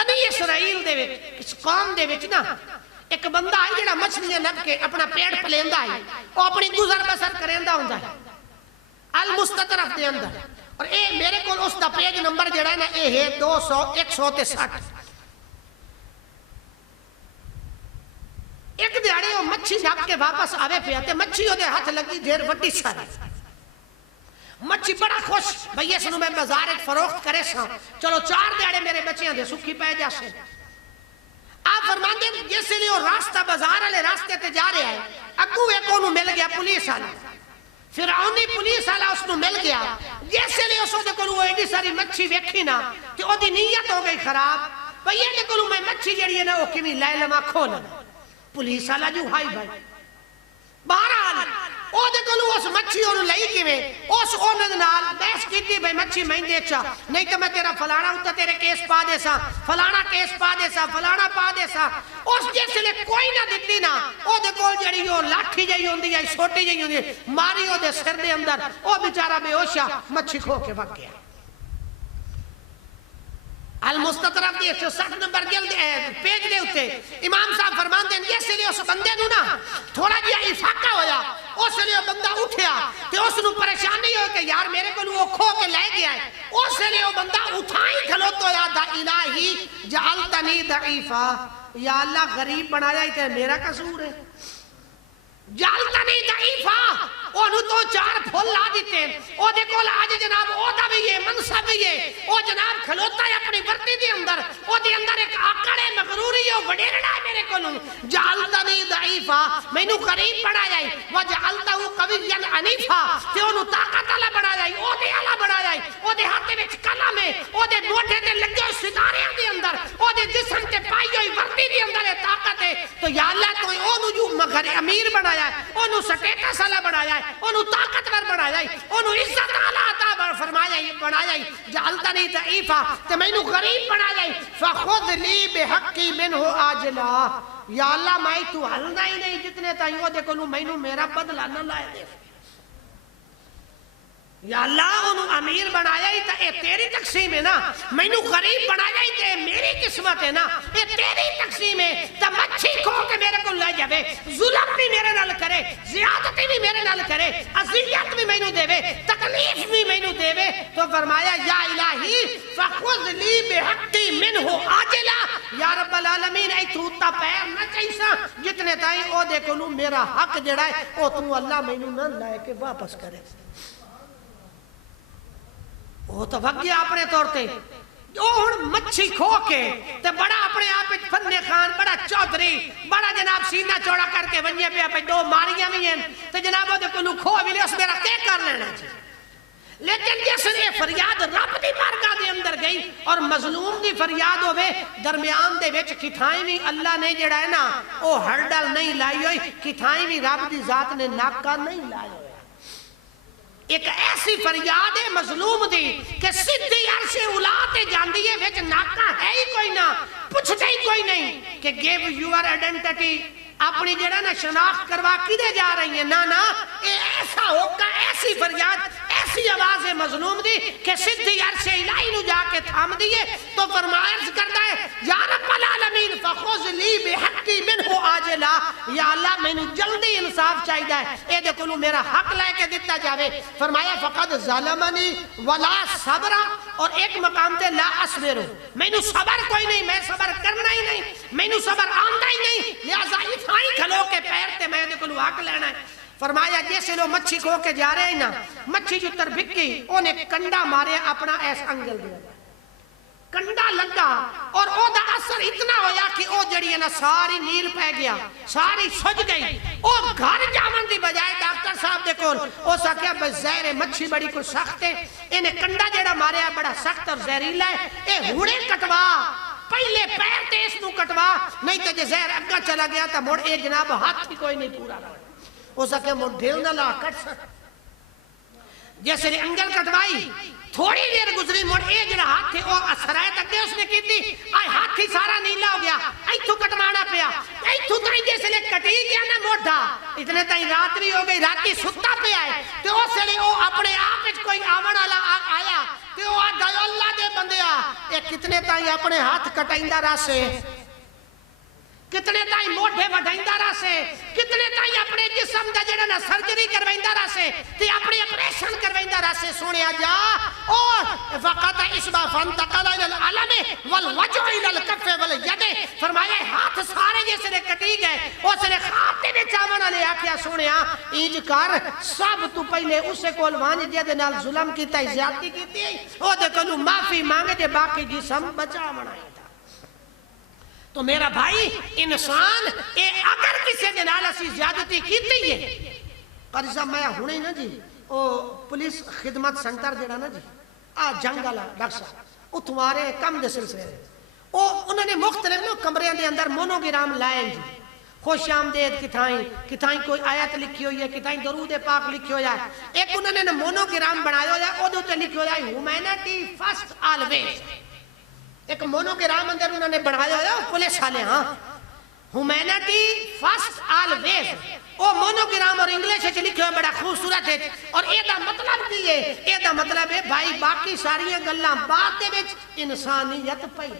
بنی اسرائیل دے وچ اس قوم دے وچ نا ایک بندہ ہے جڑا مچھلیاں نپ کے اپنا پیٹ پلیندا ہے وہ اپنی گزر بسر کریندا ہوندا ہے المستطرف دے اندر. اور اے میرے کو اس دا پیج نمبر جڑا ہے نا اے ہے 160. ایک دیہڑی وہ مچھی جھپ کے واپس آوے پیا تے مچھی وہ دے ہاتھ لگی ڈھیر وڈی ساری. مچھی بڑا خوش بھئی اس نو میں بازار ایک فروخت کرے سا چلو 4 دیہڑے میرے بچیاں دے سکھی پہ جا سے. آپ فرماندے ہیں جیسے لئے وہ راستہ بازار والے راستے تے جا رہے ہیں اگو ایک انہوں مل گیا پولیس والا. فرعونی پولیس والا اس نو مل گیا جیسے لئے اس دے کولو ایڈی ساری مچھی ویکھی نا تے او دی نیت ہو گئی خراب بھئی یہ دے کولو میں مچھی جڑی ہے نا وہ کمی لے لما کھولا. پولیس والا جو ہائی بھائی بہرحال او دے کولو اس مچھی انہوں لئی کیویں اس اونن نال بحث کیتی بھئی مچھی میں دے چا نہیں تو میں تیرا فلانا ہوتا تیرے کیس پا دے سا فلانا کیس پا دے سا فلانا پا دے سا. اس جیسے لے کوئی نہ دیتی نا او دے کول جڑی ہو لاٹھی جئی ہوندی ہے چھوٹی جئی ہوندی ہے ماری او دے سر دے اندر او بیچارہ بے ہوشا مچھی کھو کے بھگ گیا. المستطرف دی 160 نمبر جلد پیج دے ہوتے امام صاحب فرمان دیں جیسے لئے اس بندے نو نا تھوڑا جیا افاقہ ہویا اس لئے بندہ اٹھیا تے اس نو پریشانی ہو کہ یار میرے کو وہ کھو کے لے گیا ہے. اس لئے وہ بندہ اٹھائی کھلوتو یا دا الہی جعلتنی ضعیفا یا اللہ غریب بنایا ہی تے میرا قصور ہے. جعلتنی ضعیفا انہوں تو 4 پھول لا دیتے او دیکھو آج جناب او دا بھی یہ منصب بھی یہ او جناب کھلوتا ہے اپنی ورتی دی اندر او دی اندر ایک آکڑے مغروری ہے وڈیرڑا ہے میرے کو جعلتنی ضعیفا میں نو قریب بڑھا جائے وجعلتہو قویا عنیفا تے انہوں طاقت اللہ بڑھا جائے او دے اللہ بڑھا جائے او دے ہاتھے وچ کلم ہے او دے موٹے تے لگے ہوئے ستاریاں دے اندر او دے جسم تے پائی ہوئی ورتی دی اندر ہے طاقت ہے. تو یا اللہ تو انہوں جو مگر امیر بڑھایا ہے انہوں سٹیٹس اللہ بڑھایا ہے انہوں طاقتور بڑھایا ہے انہوں عزت اللہ عطا فرمایا ہے بڑھایا ہے. جعلتنی ضعیفا تے میں نو غریب بڑھایا ہے فخذ لی بحقی منہ آجلا یا اللہ میں تو حلنا ہی نہیں جتنے تائیوں دے کلوں میں نو میرا بدلہ نہ لائے دے. یا اللہ انہوں امیر بنایا ہی تا اے تیری تقسیم ہے نا میں نو غریب بنایا ہی تے میری قسمت ہے نا اے تیری تقسیم ہے تا مچھی کھو کے میرے کو لے جاوے ظلم بھی میرے نال کرے زیادتی بھی میرے نال کرے عذیت بھی میں نو دے وے تکلیف بھی میں نو دے وے. تو فرمایا یا الہی فخذ لی بحقی منہ آجلا یا رب العالمین اے تو تا پیر نہ چاہیسا جتنے تائیں او دے کلو میرا حق جڑا ہے او تو اللہ میں نو نہ لائے کے واپس کرے. وہ تو بھگ گیا اپنے طور تے اور مچھی کھو کے تے بڑا اپنے آپ فن خان بڑا چودھری بڑا جناب سینہ چوڑا کر کے ونجے پہ آپ 2 ماریاں بھی ہیں تے جناب وہ دے کلو کھو بھی لے اس میرا تے کر لینا چاہیے. لیکن جیسے یہ فریاد رب دی بارگاہ دے اندر گئی اور مظلوم دی فریاد ہوئے درمیان دے وچ کتھائیں بھی اللہ نے جڑا ہے نا وہ ہرڈل نہیں لائی ہوئی کتھائیں بھی رب دی ذات نے ناکہ نہیں لائی ہوئی. ایک ایسی فریاد ہے مظلوم دی کہ سدھی عرش اولاتے جاندی ہے ویچ ناکہ ہے ہی کوئی نہ پوچھتے ہی کوئی نہیں کہ give your identity اپنی جڑا نا شناخت کروا کی دے جا رہی ہیں نا اے ایسا ہوگا ایسی فریاد ایسی آواز ہے مظلوم دی کہ سدھی عرش الہی نو جا کے تھام دیئے. تو فرمائش کرتا ہے یا رب العالمین فخذ لی بحقی منہ آجلا یا اللہ میں نے جلدی انصاف چاہیے ہے اے دے کلو میرا حق لے کے دیتا جاوے. فرمایا فقد ظالمنی ولا صبر اور ایک مقام تے لا اصبر میں نے صبر کوئی نہیں میں صبر کرنا ہی نہیں میں نے صبر آندہ ہی نہیں لہذا اتھائی کھلو کے پیر تے میں دے کلو حق لینا ہے. فرمایا جیسے لو مچھی کھو کے جا رہے ہیں نا مچھی جو تر بھکی انہیں کنڈا مارے اپنا ایس انگل دیا کنڈا لگا اور او دا اثر اتنا ہویا کہ او جڑی ہے نا ساری نیل پہ گیا ساری سج گئی. او گھر جامن دی بجائے ڈاکٹر صاحب دے کول او سکیا بس زہر مچھی بڑی کوئی سخت ہے انہیں کنڈا جڑا مارے بڑا سخت اور زہریلا ہے اے ہوڑے کٹوا پہلے پیر تے اس نو کٹوا نہیں تے جے زہر اگا چلا گیا تا موڑ اے جناب ہاتھ ہی کوئی نہیں پورا رہا ہو سکے موڑ ڈھیل نہ لا کٹ سکتا جیسے انگل کٹوائی تھوڑی دیر گزری موڑ اے جنہ ہاتھ تھے او اثرائے تک دے اس نے کی تھی آئے ہاتھ ہی سارا نیلا ہو گیا ایتھو کٹوانا پیا ایتھو تائیں جیسے لے کٹی گیا نا موڑھا اتنے تائیں رات بھی ہو گئی راتی ستا پہ آئے تو اس لئے او اپنے آپ کوئی آون والا آیا تے او آدھا اللہ دے بندیا اے کتنے تائیں اپنے ہاتھ کٹائندہ راسے کتنے تائیں موڑے وڈھائندہ راسے کتنے تائیں اپنے جسم دا جڑا نا سرجری کروائندہ راسے تے اپنے اپریشن کروائندہ راسے سونے آجا اور فقط اسبا فانتقل الى العلم والوجع الى الکف والید فرمایا ہاتھ سارے جیسے نے کٹی گئے اس نے خواب دے چاونا نے آکھیا سونے اینج کر سب تو پہلے اسے کول وانج جے دے نال ظلم کیتا زیادتی کیتی او دے کولو معافی مانگے جے باقی جسم بچا بنائے تو میرا بھائی انسان اے اگر کسی دے نال اسی زیادتی کیتی ہے قرضہ میں ہونے نا جی او پولیس خدمت سنٹر جڑا نا جی جنگ والا ڈاکٹر صاحب اتوارے کم دے سلسلے او انہوں نے مختلف نو کمرے دے اندر مونوگرام لائے جی خوش آمدید کتھائیں کوئی آیت لکھی ہوئی ہے کتھائیں درود پاک لکھی ہوئی ہے ایک انہوں نے مونوگرام بنایا ہویا ہے او دے لکھی ہوئی ہے ہیومینٹی فرسٹ آلویز ایک مونوگرام اندر انہوں نے بنایا ہویا پولیس والے ہاں ہیومینٹی فرسٹ آلویز او مونوگرام اور انگلش وچ لکھے ہوئے بڑا خوبصورت ہے اور اے دا مطلب کی ہے اے دا مطلب ہے بھائی باقی ساری گلاں بعد دے وچ انسانیت پئی